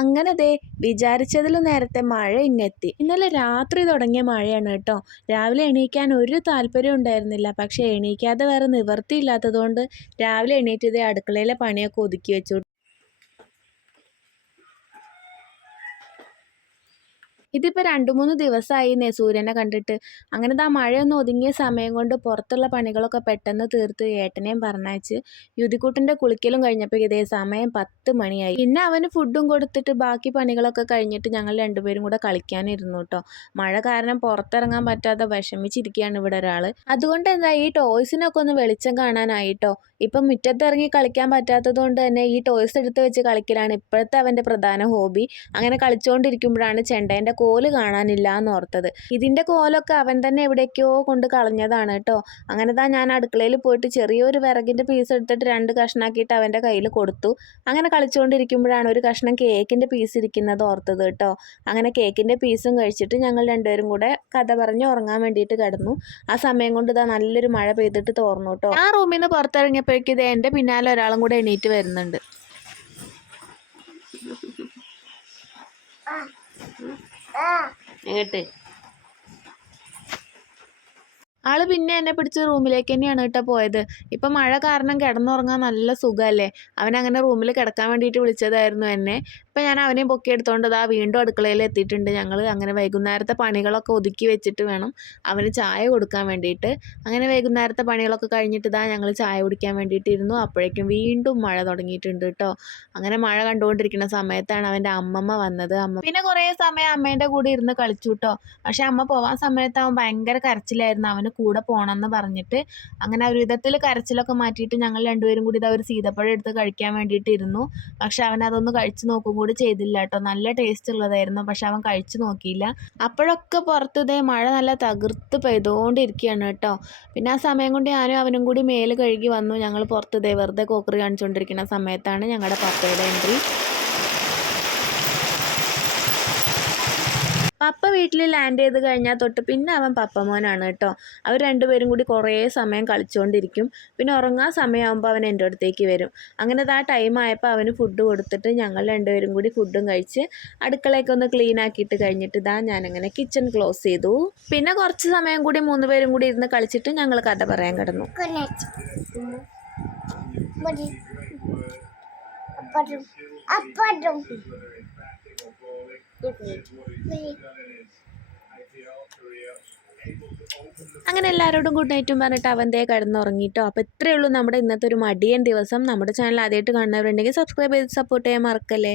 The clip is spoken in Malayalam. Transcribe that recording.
അങ്ങനെ ദേ വിചാരിച്ചതിലും നേരത്തെ മഴ ഇന്നെത്തി. ഇന്നലെ രാത്രി തുടങ്ങിയ മഴയാണ് കേട്ടോ. രാവിലെ എണീക്കാൻ ഒരു താല്പര്യം ഉണ്ടായിരുന്നില്ല. പക്ഷെ എണീക്കാതെ വേറെ നിവർത്തിയില്ലാത്തതുകൊണ്ട് രാവിലെ എണീറ്റ് ദേ അടുക്കളയിലെ പണിയൊക്കെ ഒതുക്കി വെച്ചു. ഇതിപ്പോൾ രണ്ട് മൂന്ന് ദിവസമായി സൂര്യനെ കണ്ടിട്ട്. അങ്ങനെ ദാ മഴയൊന്ന് ഒതുങ്ങിയ സമയം കൊണ്ട് പുറത്തുള്ള പണികളൊക്കെ പെട്ടെന്ന് തീർത്ത് ഏട്ടനെയും പറഞ്ഞയച്ച് യുതിക്കുട്ടന്റെ കുളിക്കലും കഴിഞ്ഞപ്പോൾ ഇതേ സമയം പത്ത് മണിയായി. പിന്നെ അവന് ഫുഡും കൊടുത്തിട്ട് ബാക്കി പണികളൊക്കെ കഴിഞ്ഞിട്ട് ഞങ്ങൾ രണ്ടുപേരും കൂടെ കളിക്കാനിരുന്നു കേട്ടോ മഴ കാരണം പുറത്തിറങ്ങാൻ പറ്റാതെ വിഷമിച്ചിരിക്കുകയാണ് ഇവിടെ ഒരാൾ അതുകൊണ്ട് എന്താ ഈ ടോയ്സിനൊക്കെ ഒന്ന് വെളിച്ചം കാണാനായിട്ടോ ഇപ്പം മുറ്റത്തിറങ്ങി കളിക്കാൻ പറ്റാത്തത് കൊണ്ട് തന്നെ ഈ ടോയ്സ് എടുത്ത് വെച്ച് കളിക്കലാണ് ഇപ്പോഴത്തെ അവന്റെ പ്രധാന ഹോബി. അങ്ങനെ കളിച്ചുകൊണ്ടിരിക്കുമ്പോഴാണ് ചെണ്ടേന്റെ കോൽ കാണാനില്ല എന്ന് ഓർത്തത് ഇതിന്റെ കോലൊക്കെ അവൻ തന്നെ എവിടേക്കോ കൊണ്ട് കളഞ്ഞതാണ് കേട്ടോ അങ്ങനെ താ ഞാൻ അടുക്കളയിൽ പോയിട്ട് ചെറിയൊരു വിറകിന്റെ പീസ് എടുത്തിട്ട് രണ്ട് കഷ്ണാക്കിയിട്ട് അവന്റെ കയ്യിൽ കൊടുത്തു. അങ്ങനെ കളിച്ചുകൊണ്ടിരിക്കുമ്പോഴാണ് ഒരു കഷ്ണം കേക്കിന്റെ പീസ് ഇരിക്കുന്നത് ഓർത്തത് കേട്ടോ അങ്ങനെ കേക്കിന്റെ പീസും കഴിച്ചിട്ട് ഞങ്ങൾ രണ്ടുപേരും കൂടെ കഥ പറഞ്ഞ് ഉറങ്ങാൻ വേണ്ടിയിട്ട് കിടന്നു. ആ സമയം കൊണ്ട് ഇതാ നല്ലൊരു മഴ പെയ്തിട്ട് തോർന്നു കേട്ടോ ആ റൂമിൽ നിന്ന് പുറത്തിറങ്ങിയപ്പോഴേക്കും ഇത് എന്റെ പിന്നാലെ ഒരാളും കൂടെ എണീറ്റ് വരുന്നുണ്ട്. എങ്ങട്ട് ആൾ പിന്നെ എന്നെ പിടിച്ച് റൂമിലേക്ക് തന്നെയാണ് കേട്ടോ പോയത്. ഇപ്പം മഴ കാരണം കിടന്നുറങ്ങാൻ നല്ല സുഖമല്ലേ? അവൻ അങ്ങനെ റൂമിൽ കിടക്കാൻ വേണ്ടിയിട്ട് വിളിച്ചതായിരുന്നു എന്നെ. ഇപ്പൊ ഞാൻ അവനെയും പൊക്കിയെടുത്തോണ്ട് ആ വീണ്ടും അടുക്കളയിൽ എത്തിയിട്ടുണ്ട്. ഞങ്ങൾ അങ്ങനെ വൈകുന്നേരത്തെ പണികളൊക്കെ ഒതുക്കി വെച്ചിട്ട് വേണം അവന് ചായ കൊടുക്കാൻ വേണ്ടിയിട്ട്. അങ്ങനെ വൈകുന്നേരത്തെ പണികളൊക്കെ കഴിഞ്ഞിട്ട് ഇതാ ഞങ്ങൾ ചായ കുടിക്കാൻ വേണ്ടിയിട്ട് ഇരുന്നു. അപ്പോഴേക്കും വീണ്ടും മഴ തുടങ്ങിയിട്ടുണ്ട് കേട്ടോ. അങ്ങനെ മഴ കണ്ടുകൊണ്ടിരിക്കുന്ന സമയത്താണ് അവന്റെ അമ്മമ്മ വന്നത്. അമ്മ പിന്നെ കുറേ സമയം അമ്മേന്റെ കൂടെ ഇരുന്ന് കളിച്ചു കേട്ടോ. പക്ഷേ അമ്മ പോവാൻ സമയത്ത് അവൻ ഭയങ്കര കരച്ചിലായിരുന്നു. അവന് കൂടെ പോകണമെന്ന് പറഞ്ഞിട്ട് അങ്ങനെ ഒരു വിധത്തിൽ കരച്ചിലൊക്കെ മാറ്റിയിട്ട് ഞങ്ങൾ രണ്ടുപേരും കൂടി ഇതാ ഒരു സീതപ്പഴം എടുത്ത് കഴിക്കാൻ വേണ്ടിയിട്ട് ഇരുന്നു പക്ഷെ അവൻ അതൊന്ന് കഴിച്ചു നോക്കും കൂടി ചെയ്തില്ല കേട്ടോ. നല്ല ടേസ്റ്റ് ഉള്ളതായിരുന്നു. പക്ഷെ അവൻ കഴിച്ചു നോക്കിയില്ല. അപ്പോഴൊക്കെ പുറത്ത് ഇതേ മഴ നല്ല തകർത്ത് പെയ്തുകൊണ്ടിരിക്കുകയാണ് കേട്ടോ. പിന്നെ ആ സമയം കൊണ്ട് ഞാനും അവനും കൂടി മേൽ കഴുകി വന്നു. ഞങ്ങൾ പുറത്ത് ഇതേ വെറുതെ കോക്കറി കാണിച്ചുകൊണ്ടിരിക്കുന്ന സമയത്താണ് ഞങ്ങളുടെ പപ്പയുടെ എൻട്രി പപ്പ വീട്ടിൽ ലാൻഡ് ചെയ്ത് കഴിഞ്ഞാൽ തൊട്ട് പിന്നെ അവൻ പപ്പ മോനാണ് കേട്ടോ. അവർ രണ്ടുപേരും കൂടി കുറേ സമയം കളിച്ചുകൊണ്ടിരിക്കും പിന്നെ ഉറങ്ങാൻ സമയമാകുമ്പോൾ അവൻ എന്റെ അടുത്തേക്ക് വരും. അങ്ങനെ ആ ടൈം ആയപ്പോൾ അവന് ഫുഡ് കൊടുത്തിട്ട് ഞങ്ങൾ രണ്ടുപേരും കൂടി ഫുഡും കഴിച്ച് അടുക്കളയൊക്കെ ഒന്ന് ക്ലീൻ ആക്കിയിട്ട് കഴിഞ്ഞിട്ട് ഇതാ ഞാനങ്ങനെ കിച്ചൺ ക്ലോസ് ചെയ്തു. പിന്നെ കുറച്ച് സമയം കൂടി മൂന്ന് പേരും കൂടി ഇരുന്ന് കളിച്ചിട്ട് ഞങ്ങൾ കഥ പറയാൻ കിടന്നു. അങ്ങനെ എല്ലാവരോടും ഗുഡ് നൈറ്റും പറഞ്ഞിട്ട് അവന്റെ കിടന്നുറങ്ങിയിട്ടോ അപ്പോൾ ഇത്രയേ ഉള്ളൂ നമ്മുടെ ഇന്നത്തെ ഒരു മടിയൻ ദിവസം. നമ്മുടെ ചാനൽ ആദ്യമായിട്ട് കാണുന്നവരുണ്ടെങ്കിൽ സബ്സ്ക്രൈബ് ചെയ്ത് സപ്പോർട്ട് ചെയ്യാൻ മറക്കല്ലേ.